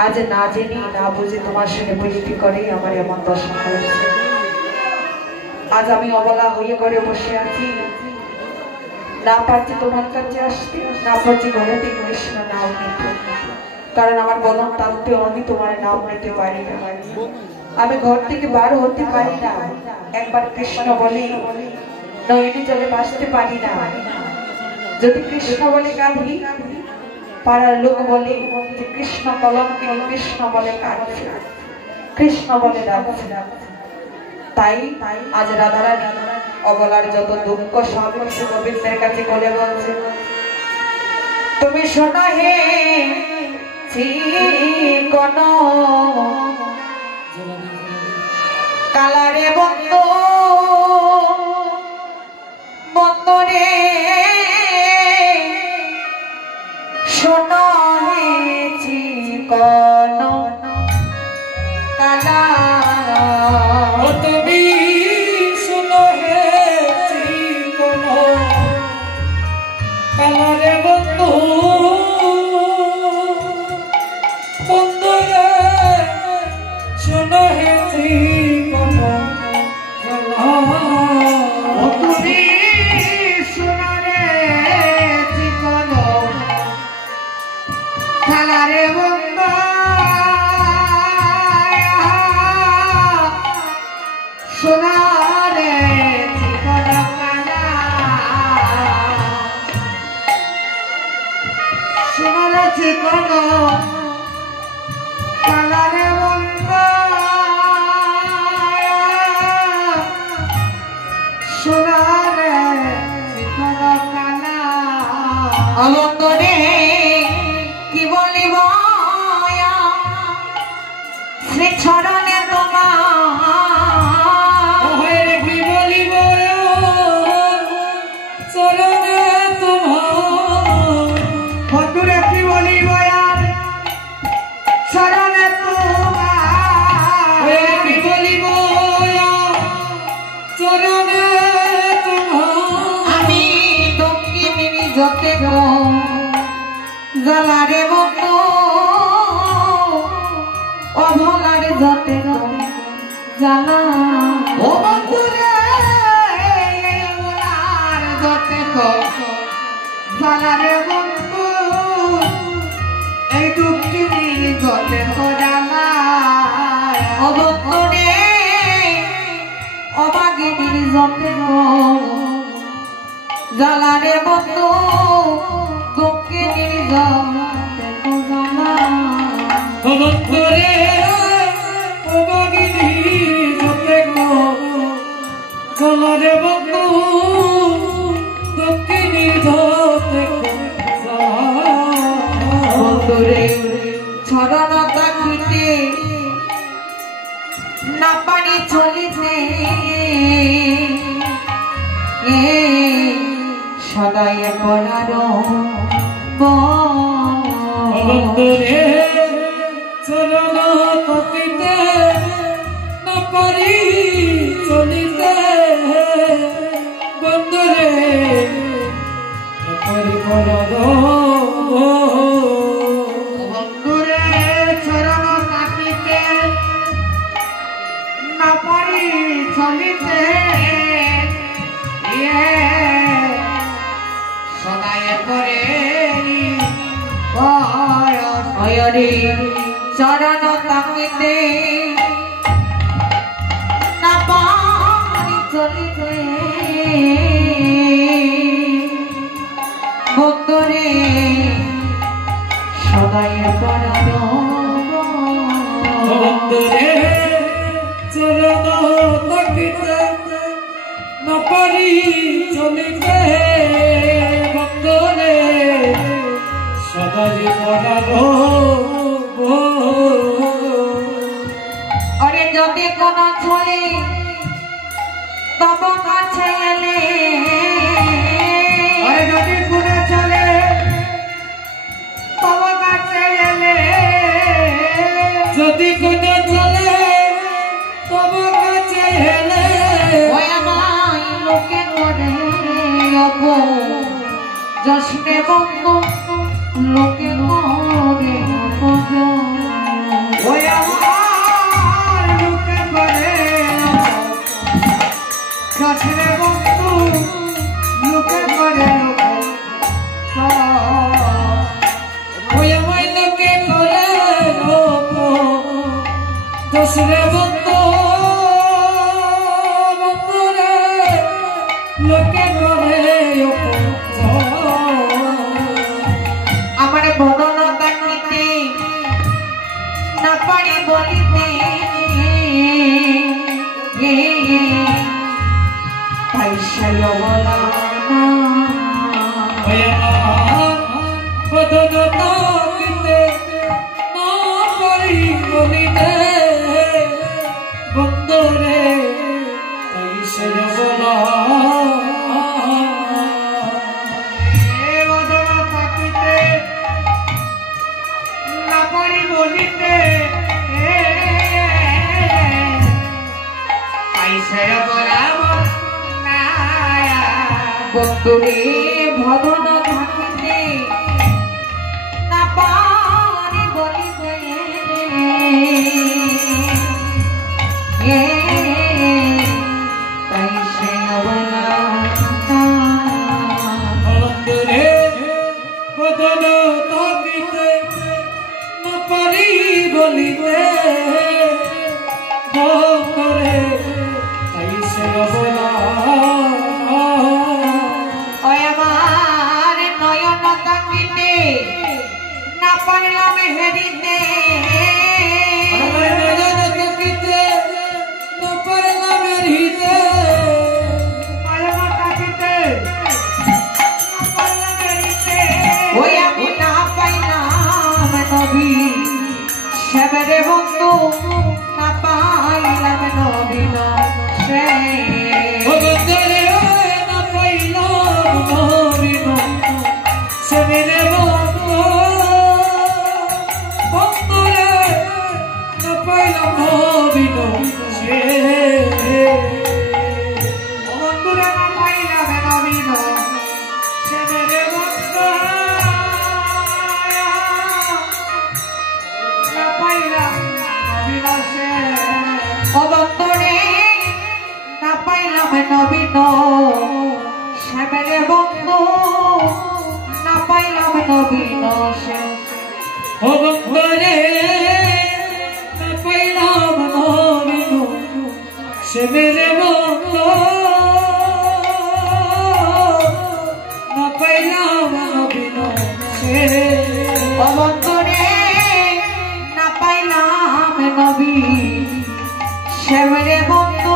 आज ना जेनी ना बुझे तुम्हार संगे बैठकी करे आमार एमन दशा हयेছে। आज आमी अबला हये घरे बसे आछि, ना पारछि तुम्हार काছে আসতে, না পারছি ঘরে থেকে কৃষ্ণ নাম নিতে, কারণ আমার বদন টানতে আমি তোমার নাম নিতে পারি না। আমি ঘর থেকে বার হতে পারি না, একবার কৃষ্ণ বলে নয়নে জলে ভাসতে পারি না। যদি কৃষ্ণ বলে কাঁদি, পাড়ার লোক বলে যে কৃষ্ণ কলঙ্কে, কৃষ্ণ বলে কাঁদছে, কৃষ্ণ বলে ডাকছে। তাই আজ রাধারানী অবলার যত দুঃখ সব কিছু গোবিন্দের কাছে বলে বলছে, তুমি শোনো হে চিকন কালারে বন্ধু বন্ধরে, শোনো হে চিকন কালা, তুমি শোনো হে চিকন কালারে বন্ধু বন্ধুরে, শোনো হে চিকন কালা। তুমি শোনো রে চিকন কালারে বন্ধু, শোনো রে চিকন কালা, শোনো রে চিকন কালারে বন্ধু, শোনো রে চিকন কালা। অবন্তরে কি বলিব শ্রী চরণে তোমার, কি বলিব চরণে তোমার, বন্ধুরে কি বলিব চরণে তোমার, কি বলিব চরণে তোমার। আমি দক্ষিণী যতে গো জ্বালারে বন্ধু, অভলারে যতে গো জ্বালা, ও বন্ধুরে অভলার যতে গো জ্বালারে বন্ধু, এই দক্ষিণী যতে গো জ্বালা, ও বন্ধুরে অবাগিনীর যতে গো জ্বালারে বন্ধু, দক্ষিণীর যতে গো জ্বালা। বন্ধুরে অবাগিনী যতে গো জ্বালারে বন্ধু, দক্ষিণী যতে গো জ্বালা। বন্ধুরে ছড়ন তাকিতে না পানি চলিতে, সদাই পড়ার বন্ধুরে চরণ তাকিতে না পারি চলিতে, বন্ধুরে পারি পরার। বন্ধুরে চরণ তাকিতে না পারি চলিতে, সদাই করে ভয়রে চরণ তাকিতে না পারি চলিতে, বন্ধুরে সদাই পরার বন্ধুরে চরণ তাকিতে না পারি চলিতে, বন্ধুরে সদাই পরার। অরে যদি কোন ছলে তব কাছে এলে, অরে যদি কোন ছলে তব কাছে এলে, যদি কোন চলে তব কাছে এলে, ওই আমায় লোকে করে অপ যশ্নে বন্ধু, লোকে করে অপজন। রে বন্ধু বন্ধু রে লোকে করে আমার বর্ণনা দিতে না পারি বলিতে পয়সায় বলা বদনতা দিতে না পারি বলিতে বন্ধু রে পয়সায় বলা বন্ধুরে ভদন থাকিতে না পারি বলিতে তাই সে অবলা বন্ধুরে ভদন থাকিতে না পারি বলিতে বন্ধুরে তাই সে অবলা না পারলাম হেরিতে না পারলাম হেরিতে ওই আমি না পাইলাম নবী সেবরে বন্ধু না পাইলাম নবীন সে বন্ধুরে না পাইলাম নবীন সেবরে অবন্তরে না পাইলাম নবীন শ্যামেরে বন্ধু না পাইলাম নবীন অবন্তরে না পাইলাম নবীন শ্যামেরে বন্ধু না পাইলাম নবীন অবন্তরে না পাইলাম নবী শ্যামেরে বন্ধু